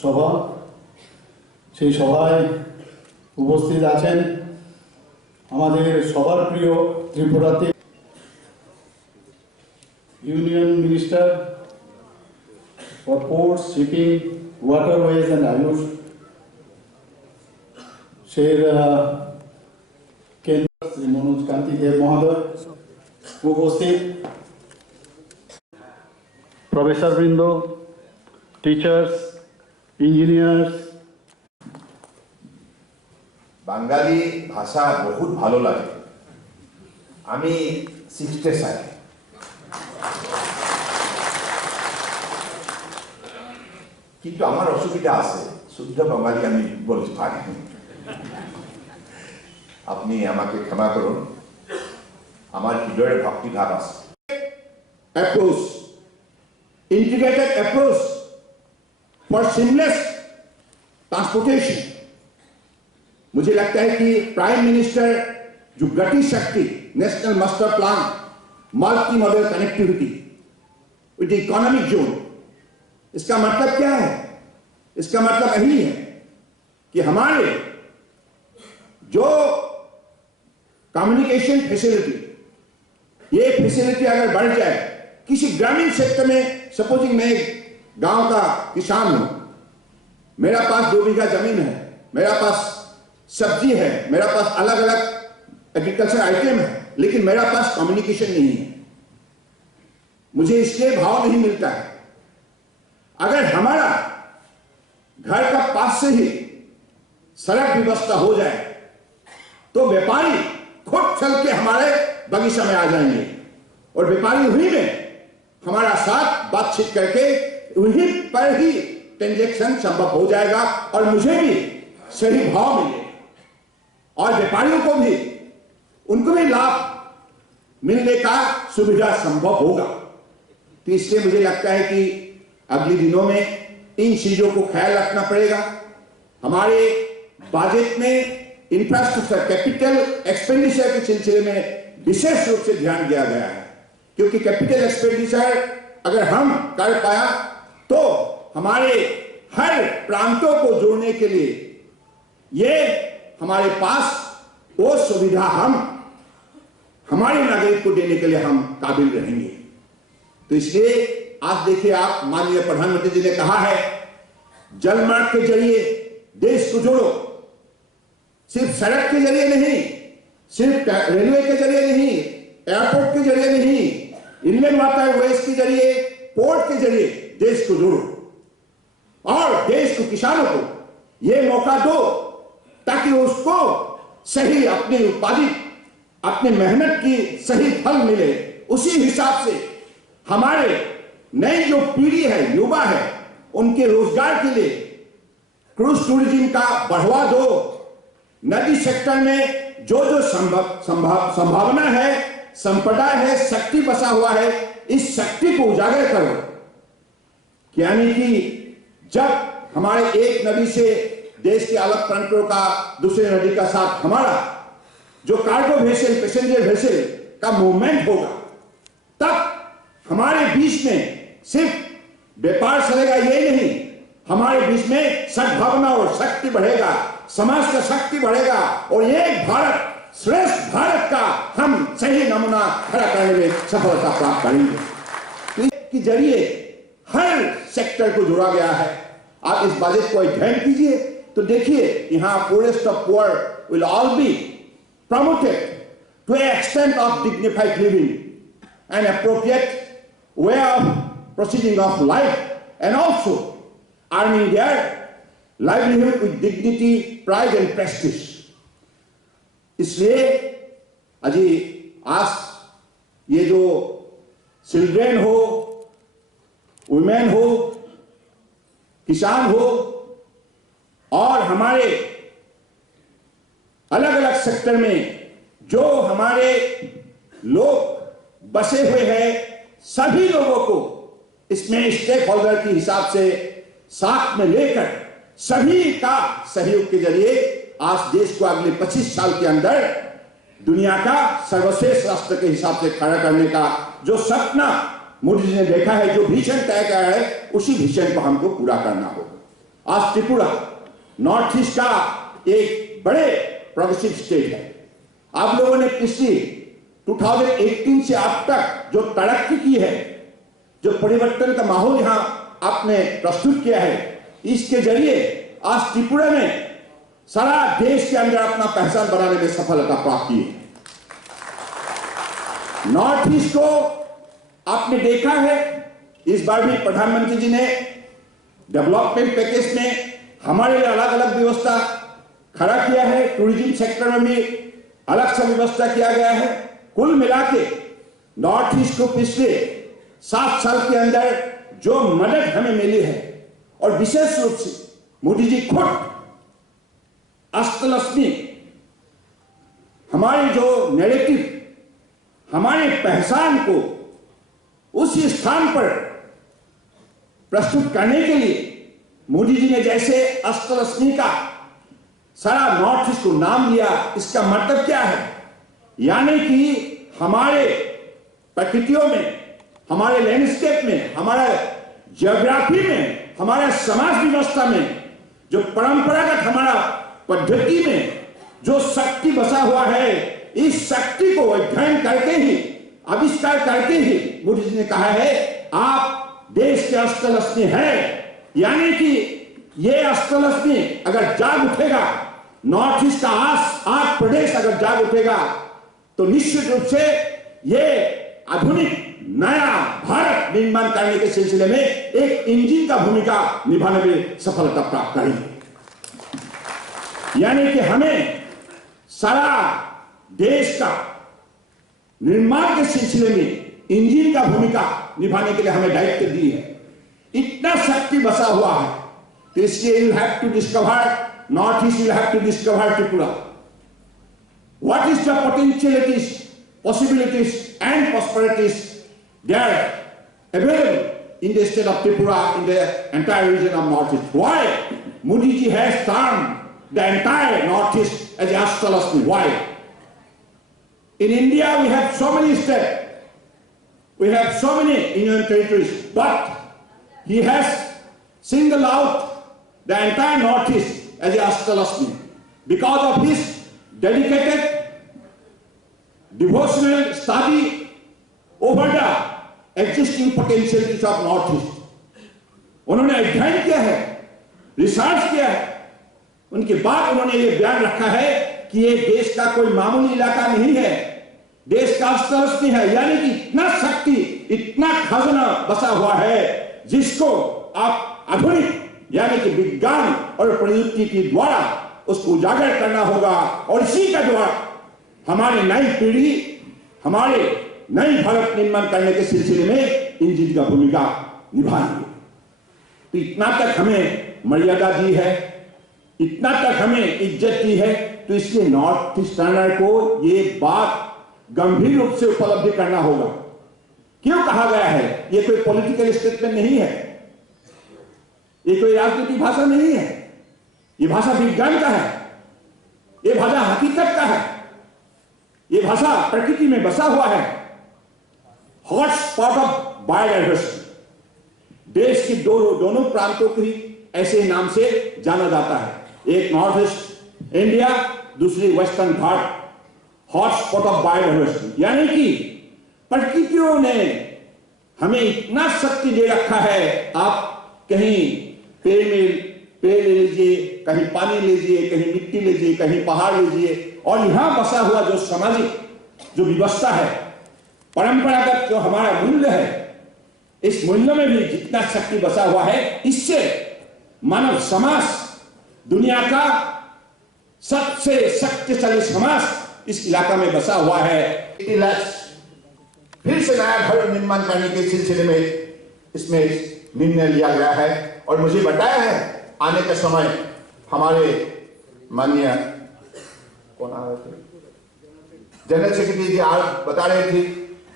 সভা, সেই সভায় উপস্থিত আছেন আমাদের সবার প্রিয় ত্রিপুরাতে union minister for ports, shipping, waterways and Ayush, शेर केंद्र श्री मनोज कांति देव महोदय उपस्थित, प्रोफेसर वृंद, टीचर्स, इंजिनियर्स। বাঙালি ভাষা বহুত ভালো লাগে। আমি শিখতে চাই, কিন্তু আমার অসুবিধা আছে, শুদ্ধ বাঙালি আমি বলতে পারি না। আপনি আমাকে ক্ষমা করুন, আমার হৃদয়ের ভক্তি ভাব আছে। Approach, integrated approach for seamless transportation। मुझे लगता है कि प्राइम मिनिस्टर जो गति शक्ति national master plan multi modal connectivity with economic zone, इसका मतलब क्या है? इसका मतलब यही है कि हमारे जो कम्युनिकेशन फैसिलिटी, ये फैसिलिटी अगर बढ़ जाए किसी ग्रामीण क्षेत्र में, सपोजिंग मैं एक गांव का किसान हूं, मेरा पास 2 बीघा जमीन है, मेरा पास सब्जी है, मेरा पास अलग अलग एग्रीकल्चर आइटम है, लेकिन मेरा पास कम्युनिकेशन नहीं है, मुझे इसलिए भाव नहीं मिलता है। अगर हमारा घर का पास से ही सड़क व्यवस्था हो जाए तो व्यापारी खुद चल के हमारे बगीचा में आ जाएंगे और व्यापारी वहीं में हमारा साथ बातचीत करके वहीं पर ही ट्रांजैक्शन संभव हो जाएगा और मुझे भी सही भाव मिलेगा और व्यापारियों को भी, उनको भी लाभ मिलने का सुविधा संभव होगा। तो इसलिए मुझे लगता है कि अगले दिनों में इन चीजों को ख्याल रखना पड़ेगा। हमारे बजट में इंफ्रास्ट्रक्चर कैपिटल एक्सपेंडिचर के सिलसिले में विशेष रूप से ध्यान दिया गया है, क्योंकि कैपिटल एक्सपेंडिचर अगर हम कर पाया तो हमारे हर प्रांतों को जोड़ने के लिए ये हमारे पास वो सुविधा हम हमारे नागरिक को देने के लिए हम काबिल रहेंगे। तो इसलिए आज देखिए, आप माननीय प्रधानमंत्री जी ने कहा है जल मार्ग के जरिए देश को जोड़ो, सिर्फ सड़क के जरिए नहीं, सिर्फ रेलवे के जरिए नहीं, एयरपोर्ट के जरिए नहीं, इनलैंड वाटरवेज के जरिए, पोर्ट के जरिए देश को जोड़ो और देश को, किसानों को यह मौका दो ताकि उसको सही अपनी उत्पादित, अपनी मेहनत की सही फल मिले। उसी हिसाब से हमारे नई जो पीढ़ी है, युवा है, उनके रोजगार के लिए क्रूज टूरिज्म का बढ़ावा दो। नदी सेक्टर में जो जो संभावना है, संपदा है, शक्ति बसा हुआ है, इस शक्ति को उजागर करो। यानी कि जब हमारे एक नदी से देश के अलग प्रांतों का दूसरे नदी का साथ हमारा जो कार्गो वेसल, पैसेंजर वेसल का मूवमेंट होगा, तब हमारे बीच में सिर्फ व्यापार चलेगा ये नहीं, हमारे बीच में सद्भावना और शक्ति बढ़ेगा, समाज का शक्ति बढ़ेगा और एक भारत श्रेष्ठ भारत का हम सही नमूना खड़ा करने में सफलता प्राप्त करेंगे। इसके जरिए हर सेक्टर को जोड़ा गया है। आप इस बजट को अध्ययन कीजिए तो देखिए, यहाँ poorest of poor will all be promoted to an extent of dignified living and appropriate way of proceeding of life, and also earning their livelihood with dignity, pride and prestige। इसलिए अजी आज ये जो चिल्ड्रेन हो, women हो, किसान हो और हमारे अलग अलग सेक्टर में जो हमारे लोग बसे हुए हैं, सभी लोगों को इसमें स्टेक होल्डर के हिसाब से साथ में लेकर सभी का सहयोग के जरिए आज देश को अगले 25 साल के अंदर दुनिया का सर्वश्रेष्ठ राष्ट्र के हिसाब से खड़ा करने का जो सपना मोदी जी ने देखा है, जो विजन तय किया है, उसी विजन को हमको पूरा करना होगा। आज त्रिपुरा नॉर्थ ईस्ट का एक बड़े प्रोग्रेसिव स्टेट है। आप लोगों ने पिछली 2018 से अब तक जो तरक्की की है, जो परिवर्तन का माहौल यहां आपने प्रस्तुत किया है, इसके जरिए आज त्रिपुरा ने सारा देश के अंदर अपना पहचान बनाने में सफलता प्राप्त की है। नॉर्थ ईस्ट को आपने देखा है, इस बार भी प्रधानमंत्री जी ने डेवलपमेंट पैकेज में हमारे लिए अलग अलग व्यवस्था खड़ा किया है। टूरिज्म सेक्टर में भी अलग सा व्यवस्था किया गया है। कुल मिला के नॉर्थ ईस्ट को पिछले 7 साल के अंदर जो मदद हमें मिली है, और विशेष रूप से मोदी जी खुद अष्टलक्ष्मी हमारे जो नैरेटिव, हमारे पहचान को उस स्थान पर प्रस्तुत करने के लिए मोदी जी ने जैसे अष्टलक्ष्मी का सारा नॉर्थ ईस्ट को नाम लिया, इसका मतलब क्या है? यानी कि हमारे प्रकृतियों में, हमारे लैंडस्केप में, हमारा ज्योग्राफी में, हमारा समाज व्यवस्था में, जो परंपरागत हमारा पद्धति में जो शक्ति बसा हुआ है, इस शक्ति को अध्ययन करके ही, आविष्कार करके ही मोदी जी ने कहा है आप देश के अष्टलक्ष्मी है। यानी कि ये अष्टलक्ष्मी अगर जाग उठेगा, नॉर्थ ईस्ट का 8 प्रदेश अगर जाग उठेगा, तो निश्चित रूप से ये आधुनिक नया भारत निर्माण करने के सिलसिले में एक इंजन का भूमिका निभाने में सफलता प्राप्त करेगी। यानी कि हमें सारा देश का निर्माण के सिलसिले में इंजन का भूमिका निभाने के लिए हमें दायित्व दी है। इतना शक्ति बसा हुआ है, तो इसलिए you have to discover north east, you have to discover Tripura. What is the potentialities, possibilities and prosperities there available in the state of Tripura, in the entire region of Northeast. Why Modi ji has termed the entire Northeast as Ashtalakshmi? Why? In India we have so many states, we have so many union territories, but he has singled out the entire Northeast as Ashtalakshmi because of his dedicated devotional study over the existing potentialities of North East. उन्होंने अध्ययन किया है, research किया है, उनके बाद उन्होंने ये बयान रखा है कि ये देश का कोई मामूली इलाका नहीं है, देश का अष्टलक्ष्मी है। यानी कि इतना शक्ति, इतना खजाना बसा हुआ है, जिसको आप आधुनिक यानी कि विज्ञान और प्रयुक्ति के द्वारा उसको उजागर करना होगा, और इसी का द्वारा हमारी नई पीढ़ी, हमारे नई भारत निर्माण करने के सिलसिले में इंजन का भूमिका निभाएंगे। तो इतना तक हमें मर्यादा दी है, इतना तक हमें इज्जत दी है, तो इसलिए नॉर्थ ईस्टर्नर को ये बात गंभीर रूप से उपलब्धि करना होगा। क्यों कहा गया है? ये कोई पॉलिटिकल स्टेटमेंट नहीं है, ये कोई राजनीतिक भाषा नहीं है, ये भाषा विज्ञान का है, ये भाषा हकीकत का है, ये भाषा प्रकृति में बसा हुआ है। हॉट स्पॉट ऑफ बायोडाइवर्सिटी, देश के दोनों प्रांतों को ही ऐसे नाम से जाना जाता है। एक नॉर्थ ईस्ट इंडिया, दूसरी western Ghat, hot spot of biodiversity. यानी कि प्रकृतियों ने हमें इतना शक्ति दे रखा है, आप कहीं पेड़ ले लीजिए, कहीं पानी लीजिए, कहीं मिट्टी लीजिए, कहीं पहाड़ लीजिए, और यहां बसा हुआ जो सामाजिक जो व्यवस्था है, परंपरागत जो हमारा मूल्य है, इस मूल्य में भी जितना शक्ति बसा हुआ है, इससे मानव समाज दुनिया का सबसे शक्तिशाली समाज इस इलाका में बसा हुआ है। फिर से नया भारत निर्माण करने के सिलसिले में इसमें निर्णय लिया गया है, और मुझे बताया है आने का समय हमारे माननीय कौन आ रहे थे, जनरल सेक्रेटरी जी बता रहे थे,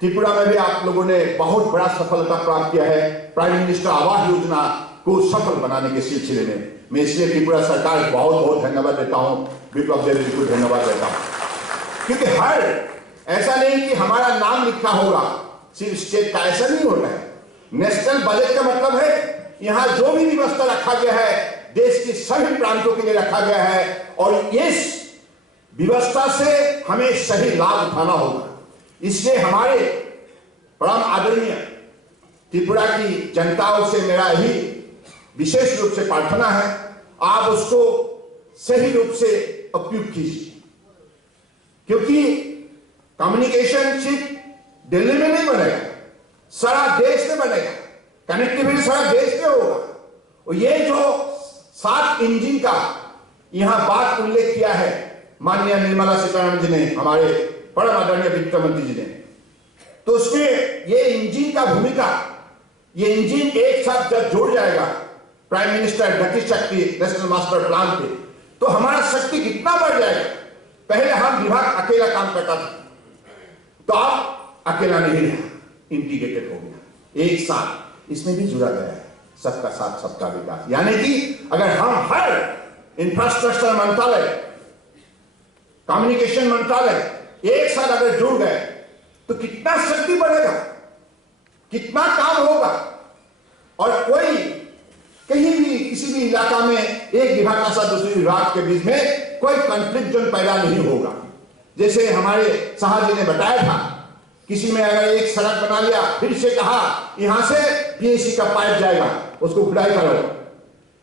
त्रिपुरा में भी आप लोगों ने बहुत बड़ा सफलता प्राप्त किया है प्राइम मिनिस्टर आवास योजना को सफल बनाने के सिलसिले में। मैं इसलिए त्रिपुरा सरकार बहुत बहुत धन्यवाद देता हूं, विप्लव देव जी को धन्यवाद देता हूं, क्योंकि हर ऐसा नहीं कि हमारा नाम लिखा होगा सिर्फ स्टेट का, ऐसा नहीं होता है। नेशनल बजट का मतलब है यहां जो भी व्यवस्था रखा गया है देश के सभी प्रांतों के लिए रखा गया है और इस व्यवस्था से हमें सही लाभ उठाना होगा। इसलिए हमारे परम आदरणीय त्रिपुरा की जनताओं से मेरा ही विशेष रूप से प्रार्थना है, आप उसको सही रूप से उपयोग कीजिए, क्योंकि कम्युनिकेशन चिप दिल्ली में नहीं बनेगा, सारा देश में बनेगा, कनेक्टिविटी सारा देश में होगा। और ये जो 7 इंजन का यहां बात उल्लेख किया है माननीय निर्मला सीतारमण जी ने, हमारे परम आदरणीय वित्त मंत्री जी ने, तो उसमें ये इंजन का भूमिका, ये इंजन एक साथ जब जुड़ जाएगा प्राइम मिनिस्टर गति शक्ति नेशनल मास्टर प्लान पे, तो हमारा शक्ति कितना बढ़ जाएगा। पहले हम विभाग अकेला काम करता था, तो आप अकेला नहीं रहा, इंटीग्रेटेड हो गया, एक साथ इसमें भी जुड़ा गया है सबका साथ सबका विकास। यानी कि अगर हम हर इंफ्रास्ट्रक्चर मंत्रालय, कम्युनिकेशन मंत्रालय एक साथ अगर जुड़ गए तो कितना शक्ति बढ़ेगा, कितना काम होगा, और कोई कहीं भी किसी भी इलाका में एक विभाग का साथ दूसरे विभाग के बीच में कोई कॉन्फ्लिक्ट जोन पैदा नहीं होगा। जैसे हमारे साहब जी ने बताया था, किसी में अगर एक सड़क बना लिया, फिर से कहा यहां से पीएसी का पाइप जाएगा, उसको खुदाई करो।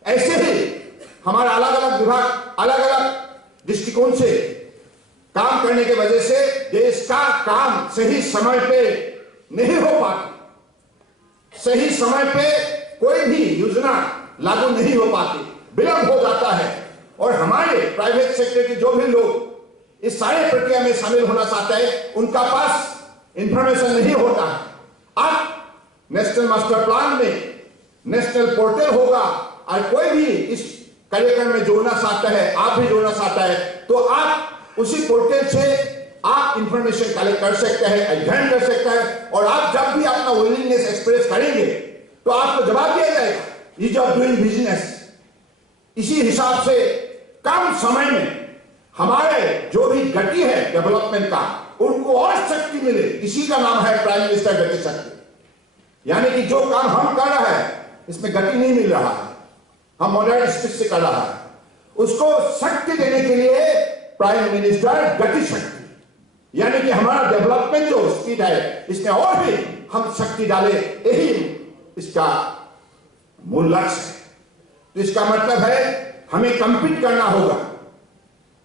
ऐसे ही हमारा अलग अलग विभाग अलग अलग दृष्टिकोण से काम करने की वजह से देश का काम सही समय पे नहीं हो पाता, सही समय पे कोई भी योजना लागू नहीं हो पाती, विलंब हो जाता है। और हमारे प्राइवेट सेक्टर के जो भी लोग इस सारे प्रक्रिया में शामिल होना चाहते हैं, उनका पास इंफॉर्मेशन नहीं होता है। अब नेशनल मास्टर प्लान में नेशनल पोर्टल होगा, और कोई भी इस कार्यक्रम में जोड़ना चाहता है, आप भी जोड़ना चाहता है, तो आप उसी पोर्टल से आप इंफॉर्मेशन कलेक्ट कर सकते हैं, अध्ययन कर सकते हैं, और आप जब भी अपना विलिंगनेस एक्सप्रेस करेंगे तो आपको जवाब दिया जाएगा, ईज ऑफ डूइंग बिजनेस। इसी हिसाब से कम समय में हमारे जो भी गति है डेवलपमेंट का, उनको और शक्ति मिले, इसी का नाम है प्राइम मिनिस्टर गति शक्ति। यानी कि जो काम हम कर रहा है इसमें गति नहीं मिल रहा है, हम मॉडर्न स्पीड से कर रहा है, उसको शक्ति देने के लिए प्राइम मिनिस्टर गति शक्ति, यानी कि हमारा डेवलपमेंट जो स्पीड है इसमें और भी हम शक्ति डाले, यही इसका मूल लक्ष्य है। तो इसका मतलब है हमें कंपीट करना होगा,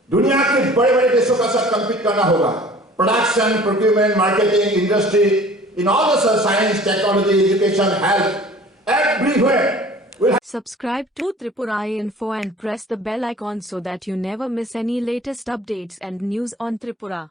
दुनिया के बड़े बड़े देशों का साथ कंपीट करना होगा, production, procurement, marketing, industry, in all the science, technology, education, health, everywhere. Subscribe to Tripura Info and press the bell icon so that you never miss any latest updates and news on Tripura.